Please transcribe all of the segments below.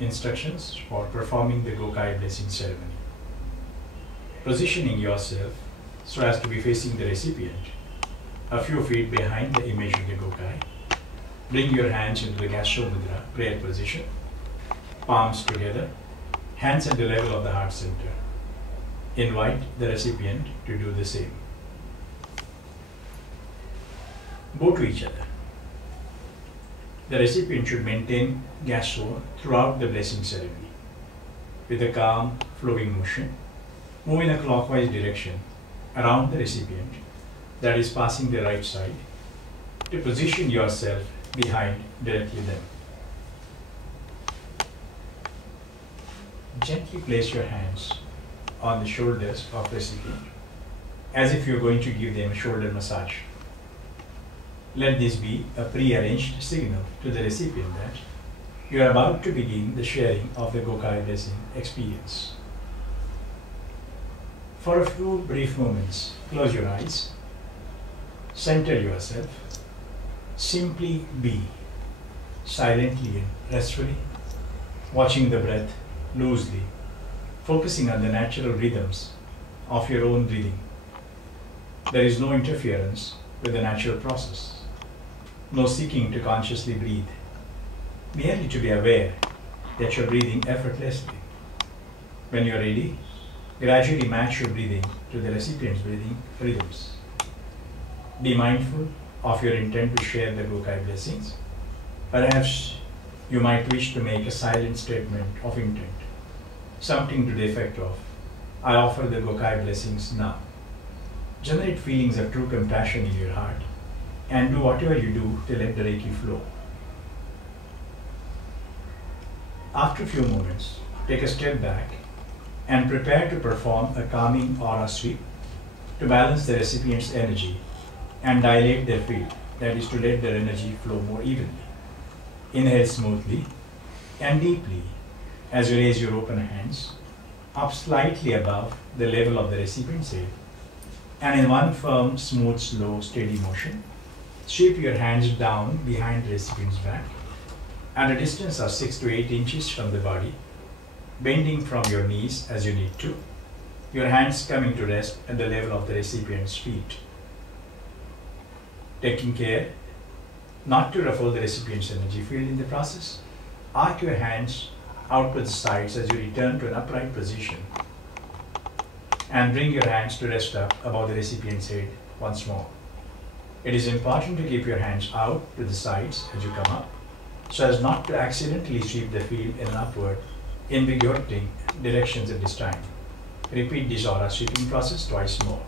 Instructions for performing the Gokai blessing ceremony. Positioning yourself so as to be facing the recipient, a few feet behind the image of the Gokai. Bring your hands into the Gasho Mudra, prayer position, palms together, hands at the level of the heart center. Invite the recipient to do the same. Bow to each other. The recipient should maintain Gasho throughout the blessing ceremony with a calm, flowing motion. Move in a clockwise direction around the recipient, that is passing the right side, to position yourself behind directly them. Gently place your hands on the shoulders of the recipient as if you're going to give them a shoulder massage. Let this be a pre-arranged signal to the recipient that you are about to begin the sharing of the Gokai blessing experience. For a few brief moments, close your eyes, center yourself, simply be, silently and restfully, watching the breath loosely, focusing on the natural rhythms of your own breathing. There is no interference with the natural process. No seeking to consciously breathe, merely to be aware that you're breathing effortlessly. When you're ready, gradually match your breathing to the recipient's breathing rhythms. Be mindful of your intent to share the Gokai blessings. Perhaps you might wish to make a silent statement of intent, something to the effect of, I offer the Gokai blessings now. Generate feelings of true compassion in your heart and do whatever you do to let the Reiki flow. After a few moments, take a step back and prepare to perform a calming aura sweep to balance the recipient's energy and dilate their field, that is to let their energy flow more evenly. Inhale smoothly and deeply as you raise your open hands up slightly above the level of the recipient's head, and in one firm, smooth, slow, steady motion, sweep your hands down behind the recipient's back at a distance of 6 to 8 inches from the body, bending from your knees as you need to, your hands coming to rest at the level of the recipient's feet. Taking care not to ruffle the recipient's energy field in the process, arc your hands out to the sides as you return to an upright position and bring your hands to rest up above the recipient's head once more. It is important to keep your hands out to the sides as you come up, so as not to accidentally sweep the field in an upward, invigorating directions at this time. Repeat this aura sweeping process twice more.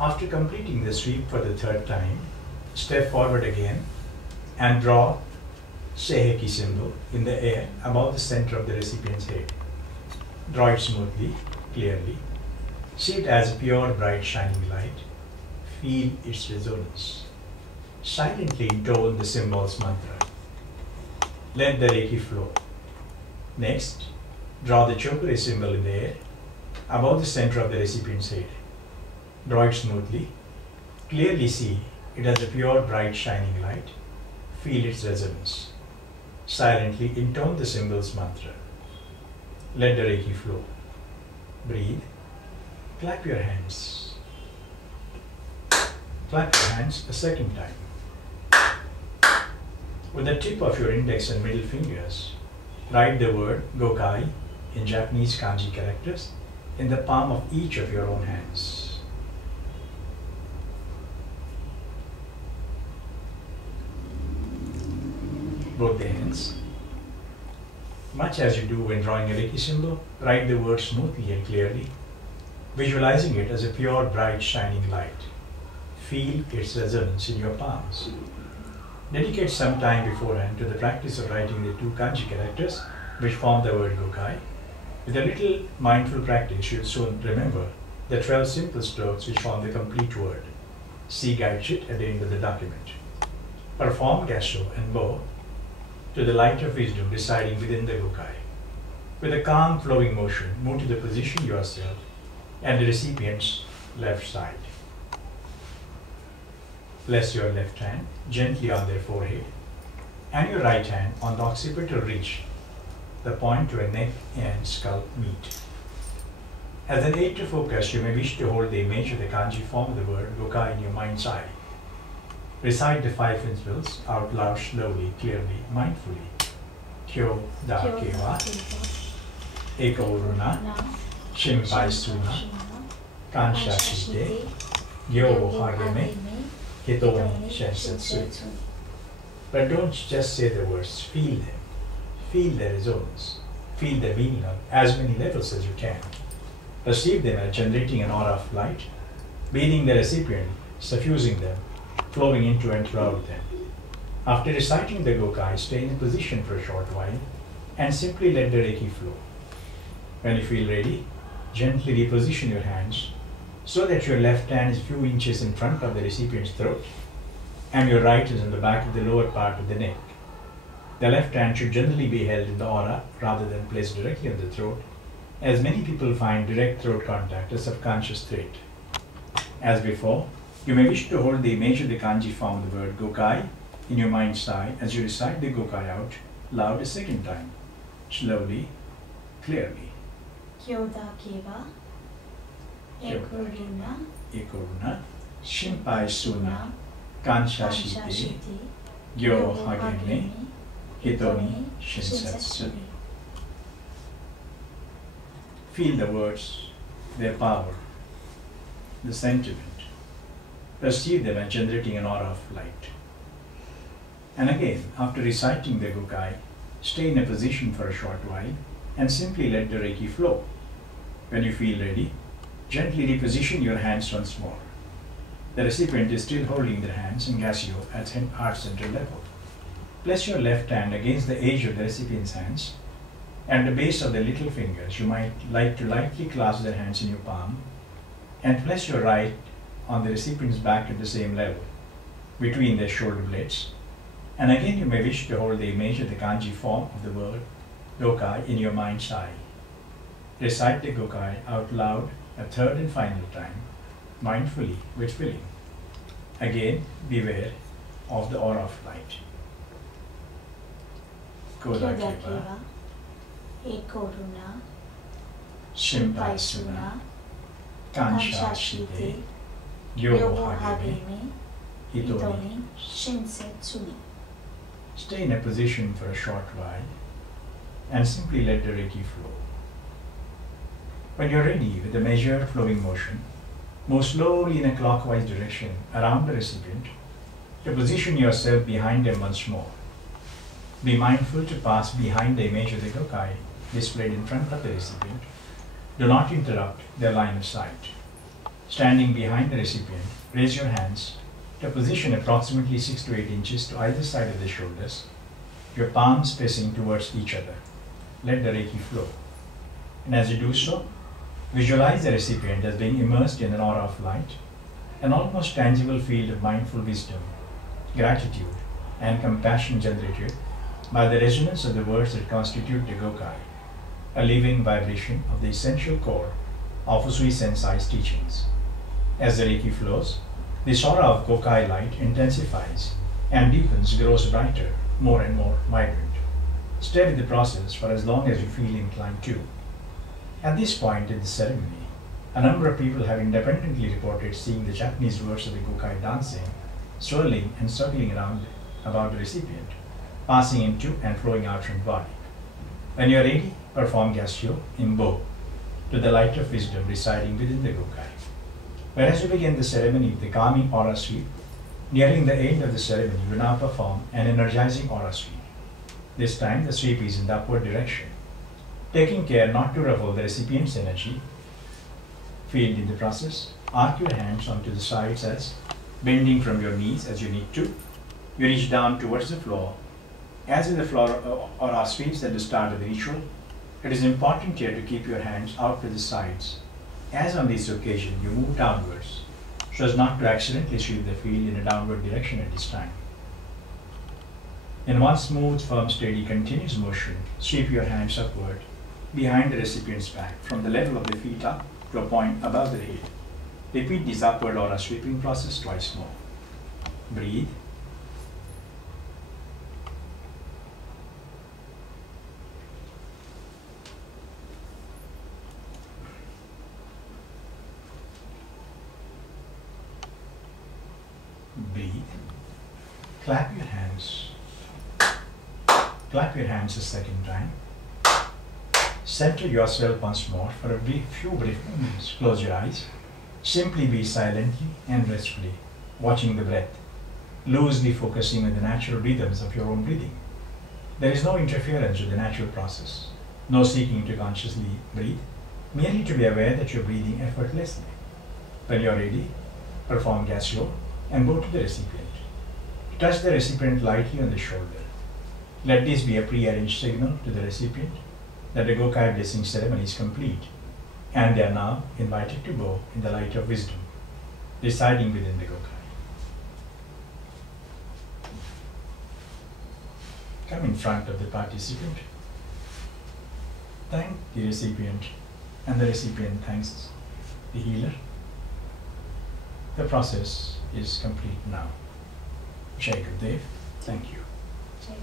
After completing the sweep for the third time, step forward again and draw Seiheki symbol in the air above the center of the recipient's head. Draw it smoothly, clearly. See it as a pure, bright, shining light. Feel its resonance. Silently intone the symbol's mantra. Let the Reiki flow. Next, draw the Chokure symbol in the air above the center of the recipient's head. Draw it smoothly. Clearly see it as a pure, bright, shining light. Feel its resonance. Silently intone the symbol's mantra. Let the Reiki flow. Breathe. Clap your hands. Clap your hands a second time. With the tip of your index and middle fingers, write the word Gokai in Japanese kanji characters in the palm of each of your own hands. Both the hands. Much as you do when drawing a Reiki symbol, write the word smoothly and clearly, visualizing it as a pure, bright, shining light. Feel its resonance in your palms. Dedicate some time beforehand to the practice of writing the 2 kanji characters which form the word Gokai. With a little mindful practice, you'll soon remember the 12 simple strokes which form the complete word. See guide sheet at the end of the document. Perform Gasho and bow to the light of wisdom residing within the Gokai. With a calm flowing motion, move to the position yourself and the recipient's left side. Place your left hand gently on their forehead and your right hand on the occipital ridge, the point where neck and scalp meet. As an aid to focus, you may wish to hold the image of the kanji form of the word Gokai in your mind's eye. Recite the 5 principles out loud, slowly, clearly, mindfully. Kyo da kewa, eko runa, shinpai suna, kansha shite, yo hageme, hito ni shensetsu. But don't just say the words, feel them. Feel their resonance. Feel the meaning on as many levels as you can. Perceive them as generating an aura of light, bathing the recipient, suffusing them, flowing into and throughout them. After reciting the Gokai, stay in a position for a short while and simply let the Reiki flow. When you feel ready, gently reposition your hands so that your left hand is a few inches in front of the recipient's throat and your right is in the back of the lower part of the neck. The left hand should generally be held in the aura rather than placed directly on the throat, as many people find direct throat contact a subconscious trait. As before, you may wish to hold the image of the kanji form of the word Gokai in your mind's eye as you recite the Gokai out loud a second time, slowly, clearly. Kyoda Kiva, Ekoruna, Ekoruna, Shinpai Suna, Kansha Shite, Shite, Gyo Hageme, Hitoni Shinsetsu. Feel the words, their power, the sentiment. Perceive them as generating an aura of light. And again, after reciting the Gokai, stay in a position for a short while and simply let the Reiki flow. When you feel ready, gently reposition your hands once more. The recipient is still holding their hands in Gasio at heart center level. Place your left hand against the edge of the recipient's hands and the base of the little fingers. You might like to lightly clasp their hands in your palm and place your right on the recipient's back at the same level, between their shoulder blades. And again, you may wish to hold the image of the kanji form of the word Gokai in your mind's eye. Recite the Gokai out loud a third and final time, mindfully with feeling. Again, beware of the aura of light. Koda Kiva, Ekoruna, Shimpai Suna, Kansha Shite, Gyo Hageme, Hitoni. Shinsetsu. Stay in a position for a short while and simply let the Reiki flow. When you're ready with a measured flowing motion, move slowly in a clockwise direction around the recipient to position yourself behind them once more. Be mindful to pass behind the image of the Gokai displayed in front of the recipient. Do not interrupt their line of sight. Standing behind the recipient, raise your hands to a position approximately 6 to 8 inches to either side of the shoulders, your palms facing towards each other. Let the Reiki flow. And as you do so, visualize the recipient as being immersed in an aura of light, an almost tangible field of mindful wisdom, gratitude, and compassion generated by the resonance of the words that constitute the Gokai, a living vibration of the essential core of Usui Sensei's teachings. As the Reiki flows, this aura of Gokai light intensifies and deepens, grows brighter, more and more vibrant. Stay with the process for as long as you feel inclined to. At this point in the ceremony, a number of people have independently reported seeing the Japanese words of the Gokai dancing, swirling and circling around about the recipient, passing into and flowing out from the body. When you are ready, perform Gasyo in bow to the light of wisdom residing within the Gokai. Whereas you begin the ceremony with the calming aura sweep, nearing the end of the ceremony, you now perform an energizing aura sweep. This time the sweep is in the upward direction, taking care not to ruffle the recipient's energy. Feel in the process. Arc your hands onto the sides as bending from your knees as you need to. You reach down towards the floor. As with the floor aura sweeps at the start of the ritual, it is important here to keep your hands out to the sides. As on this occasion, you move downwards so as not to accidentally sweep the field in a downward direction at this time. In one smooth, firm, steady, continuous motion, sweep your hands upward behind the recipient's back from the level of the feet up to a point above the head. Repeat this upward aura sweeping process twice more. Breathe. Breathe. Clap your hands. Clap your hands a second time. Center yourself once more for a few brief moments. Close your eyes. Simply be silently and restfully, watching the breath, loosely focusing on the natural rhythms of your own breathing. There is no interference with the natural process, no seeking to consciously breathe, merely to be aware that you're breathing effortlessly. When you're ready, perform gas flow and go to the recipient. Touch the recipient lightly on the shoulder. Let this be a pre-arranged signal to the recipient that the Gokai blessing ceremony is complete, and they are now invited to go in the light of wisdom, residing within the Gokai. Come in front of the participant. Thank the recipient, and the recipient thanks the healer. The process is complete now. Jai Gurudev, thank you. Jai.